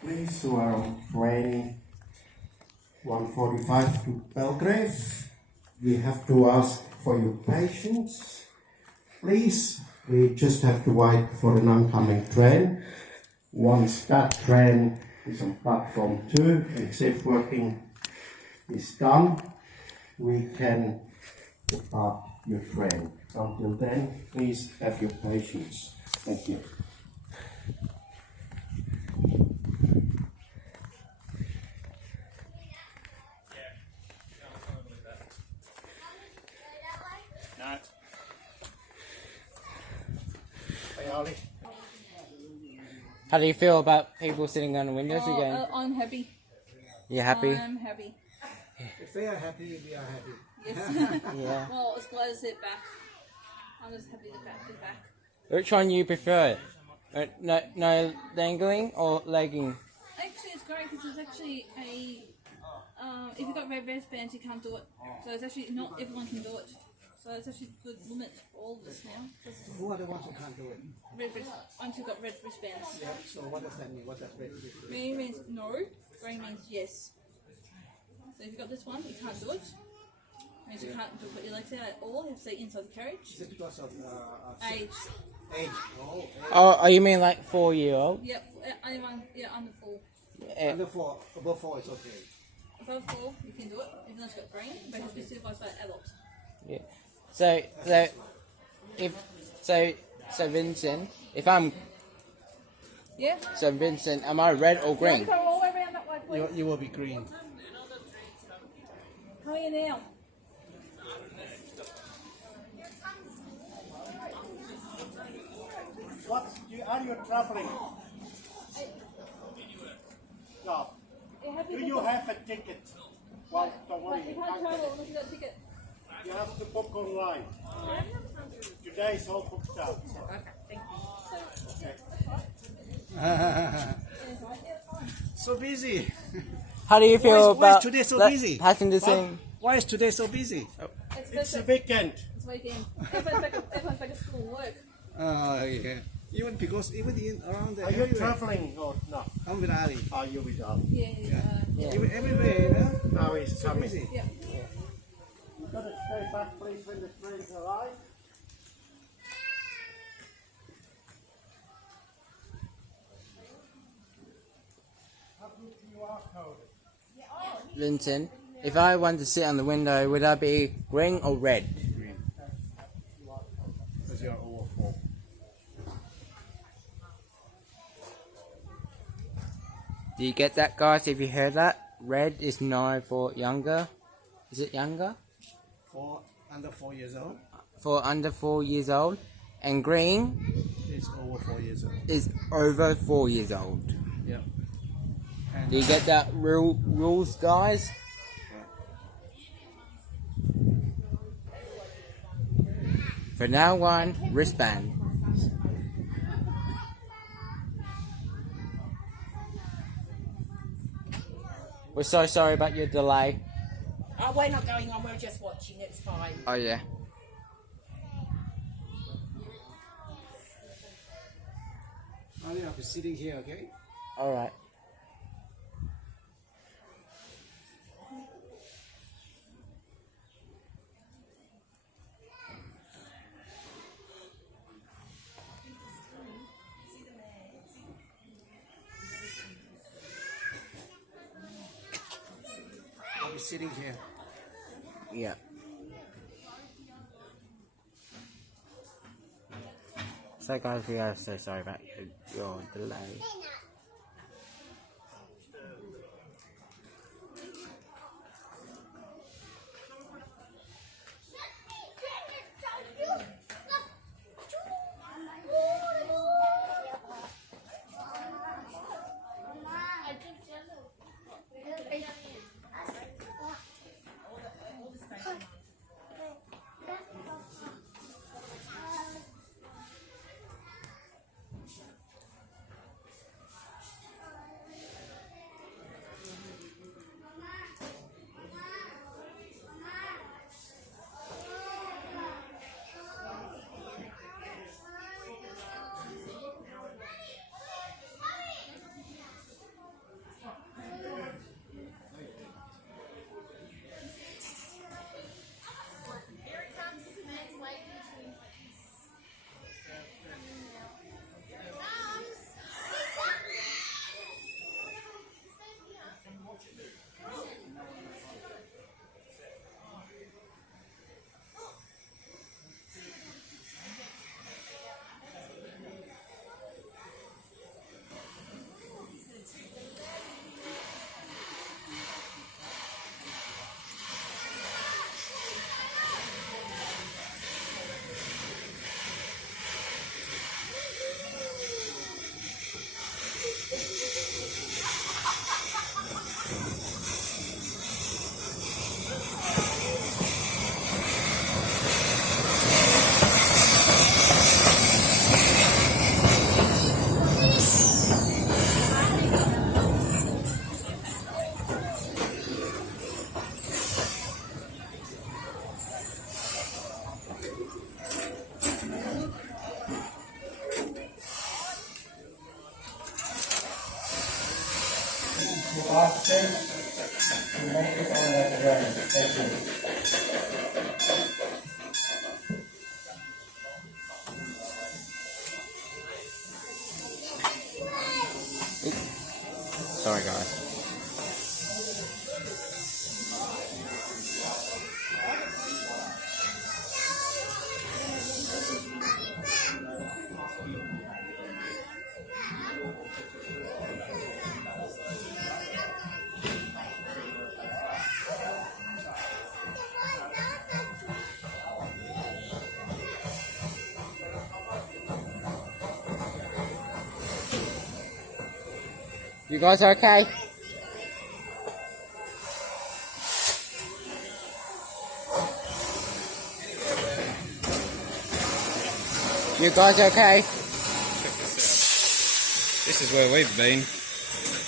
Please, who are on train 145 to Belgrave, we have to ask for your patience. Please, we just have to wait for an oncoming train. Once that train is on platform 2 and safe working is done, we can depart your train. Until then, please have your patience. Thank you. No. Hey, Ollie. How do you feel about people sitting on the windows again? I'm happy. You happy? I'm happy. If they are happy, we are happy. Yes. Yeah. Well, as glad as they're back. I'm just happy they're back. Which one you prefer? No dangling or legging? Actually, it's great because it's actually a. If you've got red wristbands, you can't do it. So it's actually not everyone can do it. So it's actually a good limit for all of us now. Who are the ones who can't do it? Once you've got red wristbands. Yeah, so what does that mean? What does red mean? Green means no, green means yes. So if you've got this one, you can't do it. Means you can't put your legs out at all. You have to stay inside the carriage. Is it because of Age. age? Oh, age. Oh, you mean like 4-year-old? Yep, anyone, under 4. Yeah. Under 4, above 4 is okay. Above 4, you can do it, even though it's got green, but it has to be supervised by adults. Yeah. So Vincent, Yeah? Vincent, am I red or green? Go all the way around that way, please. You will be green. How are you now? Are you traveling? No. Do you have a ticket? Well, don't worry. You can't travel unless you've got a ticket. You have to book online. Today is all booked out. Okay, thank you. So busy. How do you feel Why is about today so that busy? passing saying? Why is today so busy? It's a weekend. It's weekend. Everyone's back at school and work. Yeah. Even in around the Are you traveling or not? I'm with Ali. Are you with us? Yeah. Even everywhere, you know. Now he's So coming. busy. Yeah. You've got to stay back, please, when the trains arrive. Have your QR code. Vincent, if I want to sit on the window, would I be green or red? Green. Because you're over 4. Do you get that, guys? If you heard that, red is no for younger. Is it younger? For under 4 years old. For under 4 years old, and green It's over 4 years old. is over 4 years old. Yeah. And Do you get that rules, guys? For now on, wristband. We're so sorry about your delay. Oh, we're not going on, we're just watching, it's fine. Oh yeah. Ali, I'll be sitting here, okay? All right. I'll be sitting here. Yeah. So guys, we are so sorry about your delay. you ask them to make it on that way. Thank you. Sorry, guys. You guys okay? You guys okay? This is where we've been.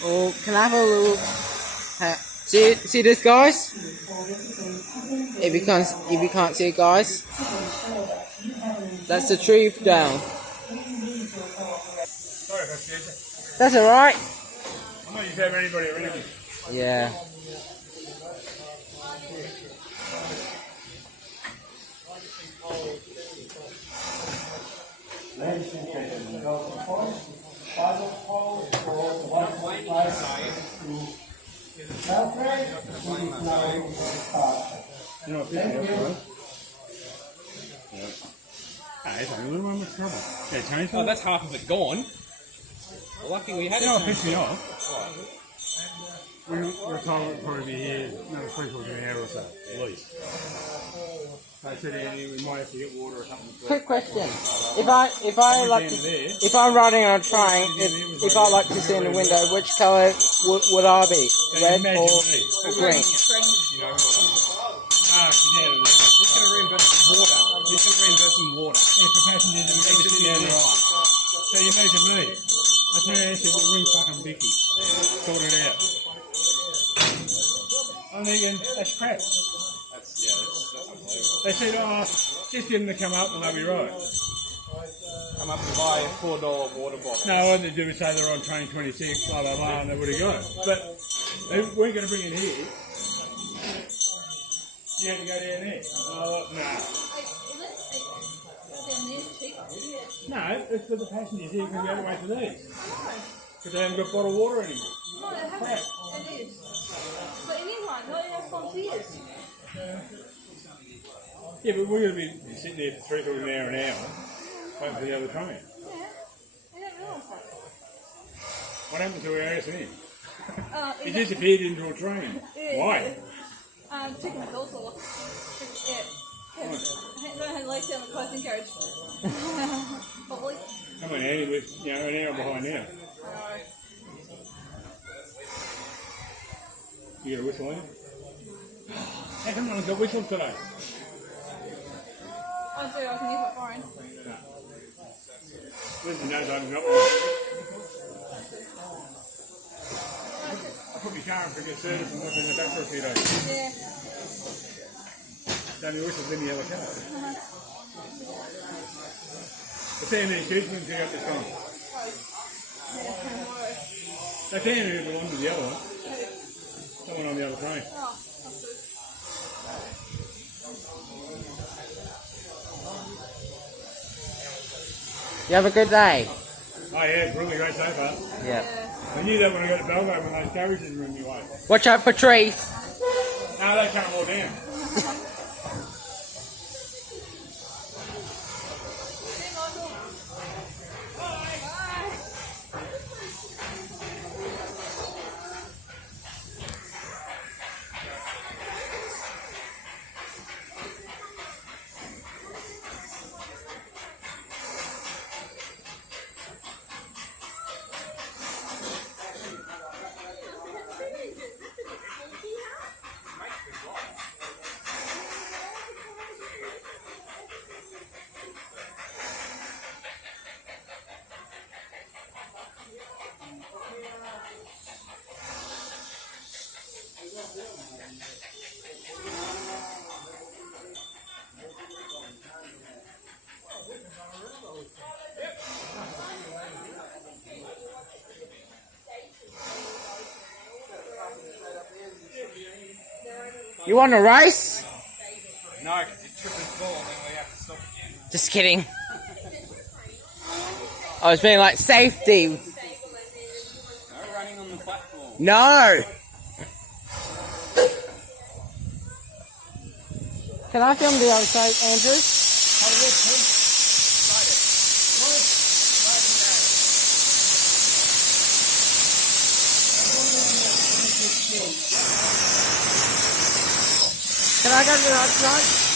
Well, can I have a little... See this, guys? If you can't see it, guys, that's the tree down. Sorry if I scared you. That's alright. I'm not used to have anybody around me. Yeah. Ladies and gentlemen, go to points. Final call for 1.5 to Belgrade. Please now departure. You know, Thank you. It's a little much trouble. Yeah, change Oh, that's half of it gone. Lucky we had You know it. what pissed me off? We were told we'd probably be here another 3 quarters of an hour or so, at least. They said we might have to get water or something. Quick question: if I'm riding on a train, if I like to see in the window, which colour would I be? Red or green? You know, yeah, He's going to reimburse some water. He's going to reimburse some water. if the passengers are sitting down there. So you imagine me. I turned around and said, well, ring fucking Vicky. Sort it out. I'm thinking, that's crap. That's unbelievable. They said, oh, just get them to come up and they'll be right. Come up and buy a $4 water bottle. No, all they do is say they're on train 26, blah, blah, blah, and they would have gone. But they weren't going to bring it here. You had to go down there. Oh, no, it's for the passengers here because we have to wait for these. Because they haven't got bottled water anymore. No, they haven't. It is. But anyone, not enough volunteers. Yeah, but we're going to be sitting there for 3 quarters of an hour, waiting for the other train. Yeah. I don't realise that. What happened to our SN? It It disappeared into a train. Why? Taking the bills off. Yeah. I think I had legs down the closing carriage. Probably. Come on, Annie, we're an hour behind now. You got a whistle on you? How come no one's got whistles today? Oh, sorry, I can use my phone. Where's the nose open up one? I put my car in for a good service and left it in the back for a few days. Yeah. Don't be whistles in the other car. The family shoots when they got this on. They found who belonged to the other one. Someone on the other train. Oh, that's good. You have a good day. Oh yeah, it's really great so far. Yeah. I knew that when I got to Belgrade when those carriages were in my way. Watch out for trees. No, they can't all down. You want a race? No, because you trip and fall, then we have to stop again. Just kidding. I was being like safety. No running on the platform. No. Can I film the outside, Andrew? Can I go to the outside?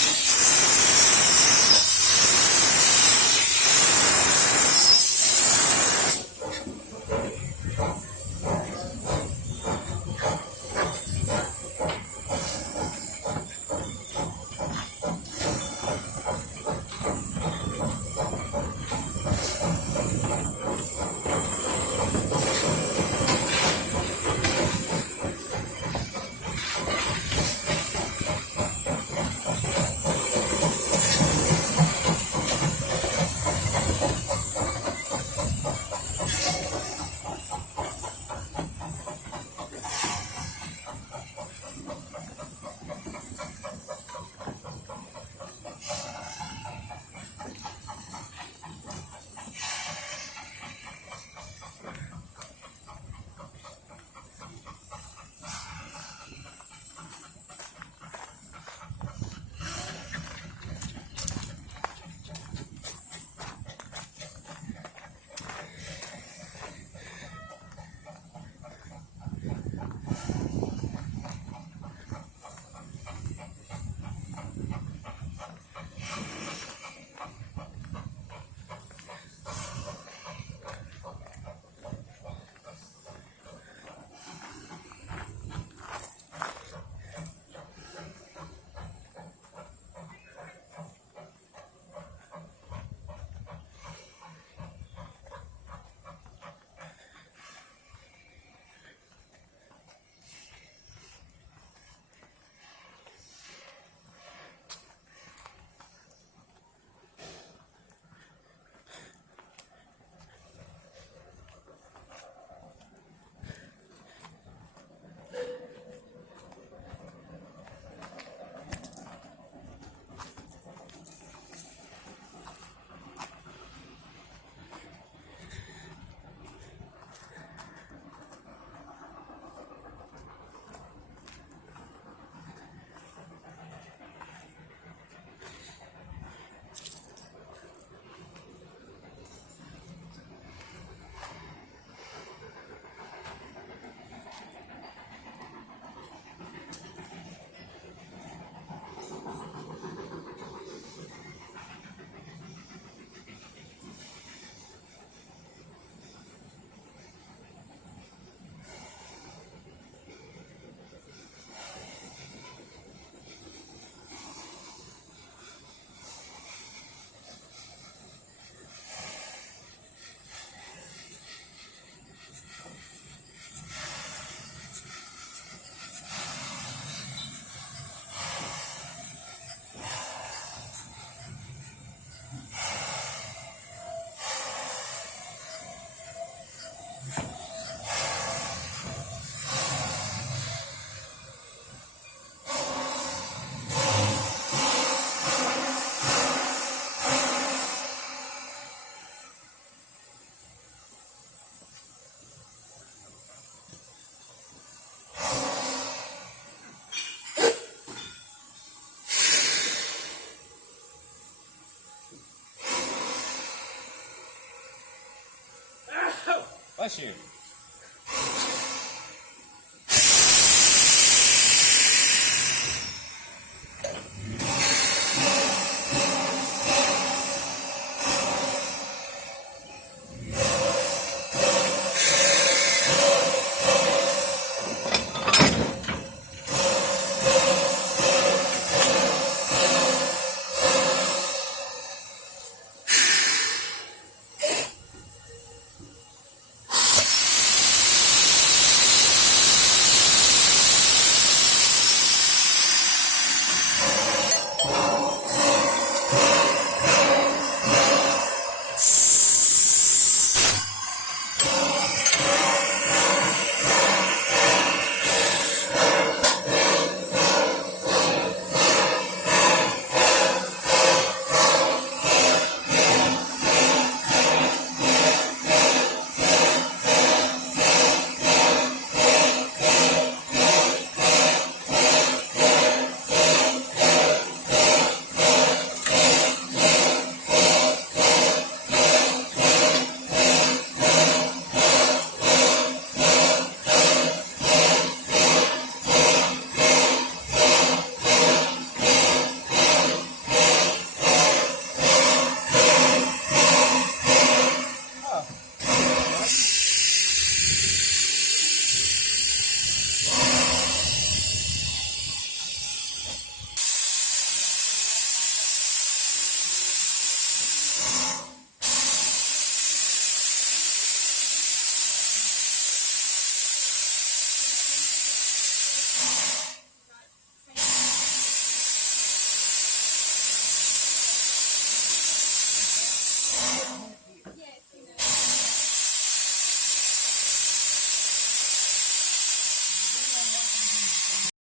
Bless you.